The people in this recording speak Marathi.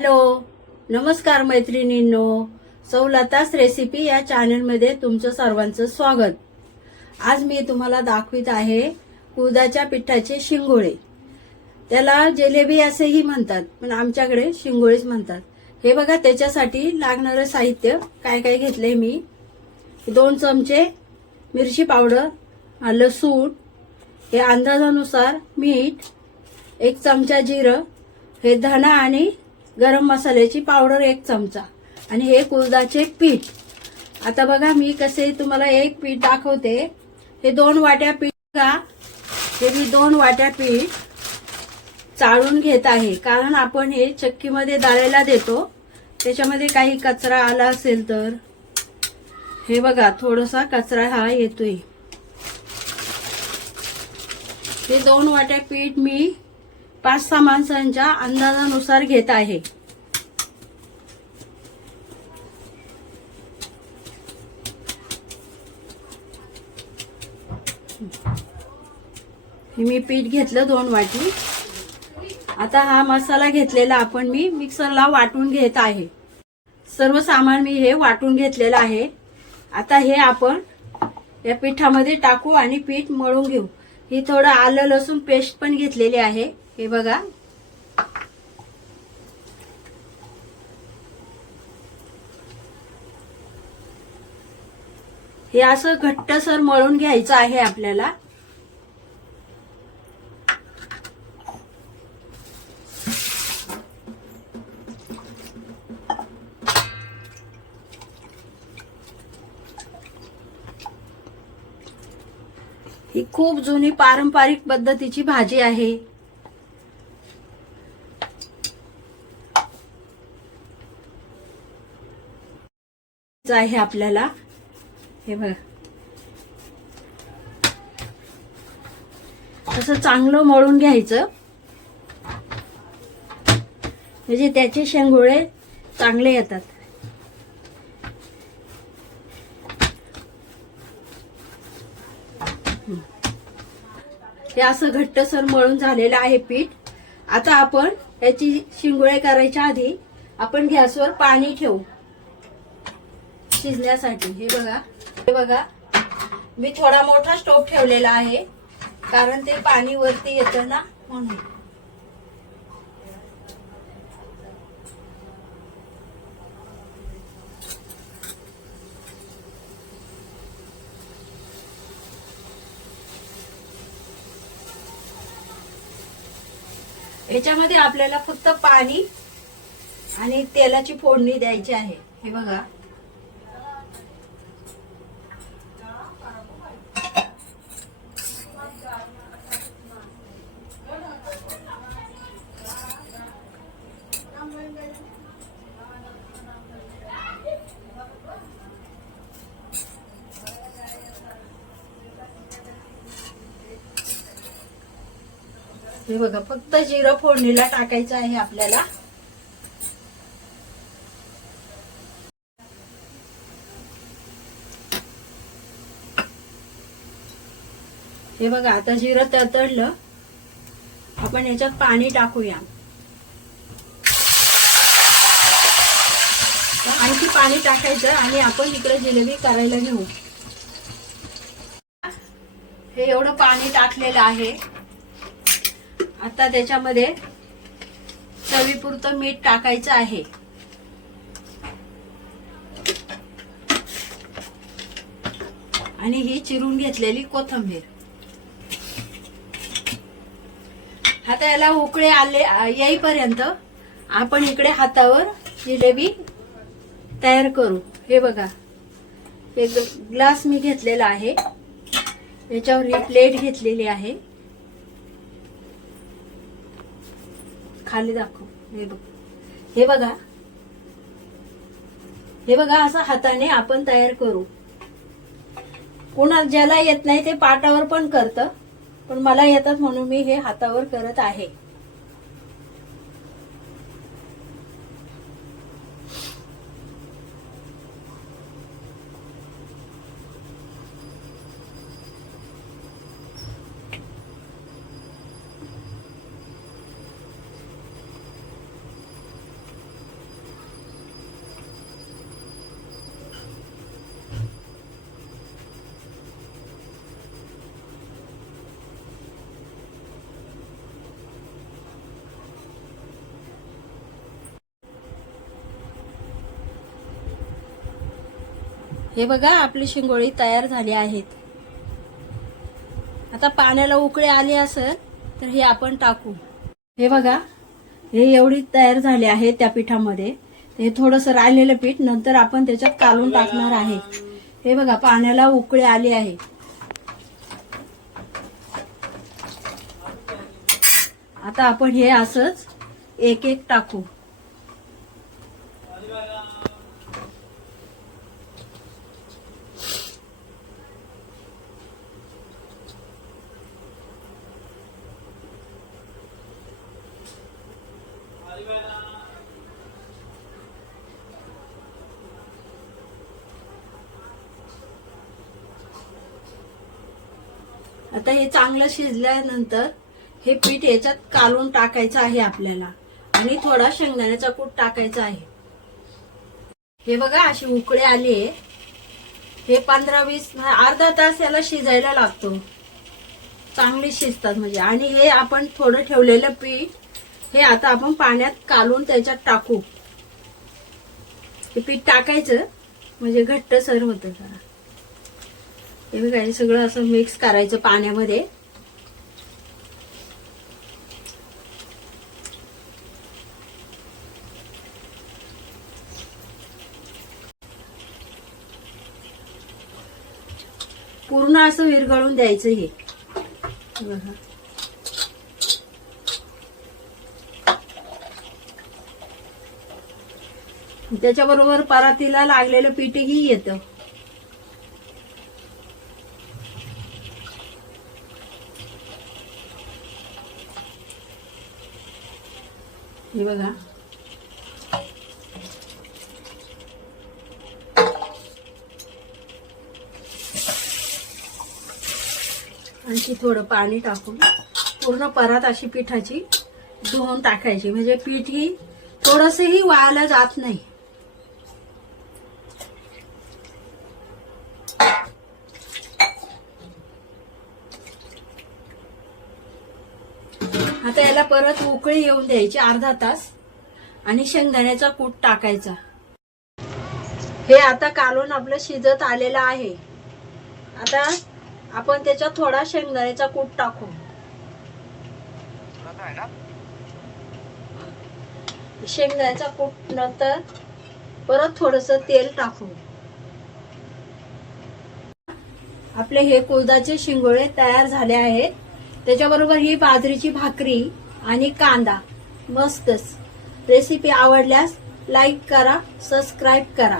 हॅलो नमस्कार मैत्रिणींनो. सौलतास रेसिपी या चॅनलमध्ये तुमचं सर्वांचं स्वागत. आज मी तुम्हाला दाखवित आहे कुदाच्या पिठाचे शिंगोळे. त्याला जिलेबी असेही म्हणतात पण आमच्याकडे शिंगोळेच म्हणतात. हे बघा त्याच्यासाठी लागणारं साहित्य काय काय घेतलंय मी. दोन चमचे मिरची पावडर लसूण हे अंदाजानुसार मीठ एक चमचा जिरं हे धना आणि गरम मसाल्याची पावडर एक चमचा आणि हे कुळदाचे पीठ. आता बघा मी कसे तुम्हाला एक पीठ दाखवते. हे दोन वाट्या पीठ का हे मी दोन वाट्या पीठ चाळून घेत आहे. कारण आपण हे चक्कीमध्ये दाळायला देतो. त्याच्यामध्ये काही कचरा आला असेल तर. हे बघा थोडासा कचरा हा येतोय. हे दोन वाट्या पीठ मी पाच सहा माणसांच्या अंदाजानुसार घेत आहे. हे मी पीठ घेतलं दोन वाटी. आता हा मसाला घेतलेला आपण मी मिक्सरला वाटून घेत आहे. सर्व सामान मी हे वाटून घेतलेलं आहे. आता हे आपण या पिठामध्ये टाकू आणि पीठ मळून घेऊ. ही थोडं आलं लसूण पेस्ट पण घेतलेली आहे. हे बघा. हे असं घट्टसर मळून घ्यायचं आहे आपल्याला. ही खूप जुनी पारंपरिक पद्धतीची भाजी आहे. आहे आपल्याला. हे बघा. असं चांगलं मळून घ्यायचं. म्हणजे त्याचे शेंगोळे चांगले येतात. हे असं घट्टसर मळून झालेलं आहे पीठ. आता आपण याची शिंगोळे करायच्या आधी आपण गॅसवर पाणी ठेवू. शिजण्यासाठी. हे बघा. हे बघा. मी थोडा मोठा स्टोव ठेवलेला आहे. कारण ते पाणी वरती येतं ना म्हणून. याच्यामध्ये आपल्याला फक्त पाणी आणि तेलाची फोडणी द्यायची आहे. हे बघा. हे बघा फक्त जिरं फोडणीला टाकायचं आहे आपल्याला. हे बघा आता जिरं तडतडलं आपण याच्यात पाणी टाकूया. आणखी पाणी टाकायचं आणि आपण इकडे जिलेबी करायला घेऊ. हे एवढं पाणी टाकलेलं आहे. आता त्याच्यामध्ये चवीपुरतं मीठ टाकायचं आहे. आणि ही चिरून घेतलेली कोथंबीर. आता याला उकळे आले येईपर्यंत आपण इकडे हातावर जिलेबी तयार करू. हे बघा एक ग्लास मी घेतलेला आहे. याच्यावर ही प्लेट घेतलेली आहे. खाली दाखव. हे बघ. हे बघा. हे बघा असं हाताने आपण तयार करू. कुणा ज्याला येत नाही ते पाटावर पण करत. पण मला येतात म्हणून मी हे हातावर करत आहे. हे बघा आपली शिंगोळी तयार झाली आहेत. आता पाण्याला उकळे आले असेल तर हे आपण टाकू. हे बघा हे एवढी तयार झाले आहे त्या पिठामध्ये. हे थोडंसं राहिलेलं पीठ नंतर आपण त्याच्यात कालून टाकणार आहे. हे बघा पाण्याला उकळे आले आहे. आता आपण हे असंच एक एक टाकू. आता हे चांगलं शिजल्यानंतर हे पीठ याच्यात कालून टाकायचं आहे आपल्याला. आणि थोडा शेंगदाण्याचा कूट टाकायचा आहे. हे बघा अशी उकळे आली आहे. हे पंधरा वीस म्हणजे अर्धा तास याला शिजायला लागतो. चांगली शिजतात म्हणजे. आणि हे आपण थोडं ठेवलेलं पीठ हे आता आपण पाण्यात कालून त्याच्यात टाकू. हे पीठ टाकायचं म्हणजे घट्ट सर होतं जरा. हे बघा हे सगळं असं मिक्स करायचं पाण्यामध्ये. पूर्ण असं विरघळून द्यायचं हे बघा. त्याच्याबरोबर परातीला लागलेलं पीठही येतं. हे बघा. आणखी थोडं पाणी टाकून पूर्ण परात अशी पिठाची धुवून टाकायची. म्हणजे पीठ ही थोडंसंही वाळलं जात नाही. आता याला परत उकळी येऊन द्यायची अर्धा तास आणि शेंगदाण्याचा कूट टाकायचा. हे आता कालून आपलं शिजत आलेलं आहे. आता आपण त्याच्यात थोडा शेंगदाण्याचा कूट टाकू. शेंगदाण्याचा कूट नंतर परत थोडस तेल टाकू. आपले हे कुळदाचे शिंगोळे तयार झाले आहेत. त्याच्याबरोबर ही बाजरीची भाकरी आणि कांदा. मस्तच. रेसिपी आवडल्यास लाईक करा सबस्क्राईब करा.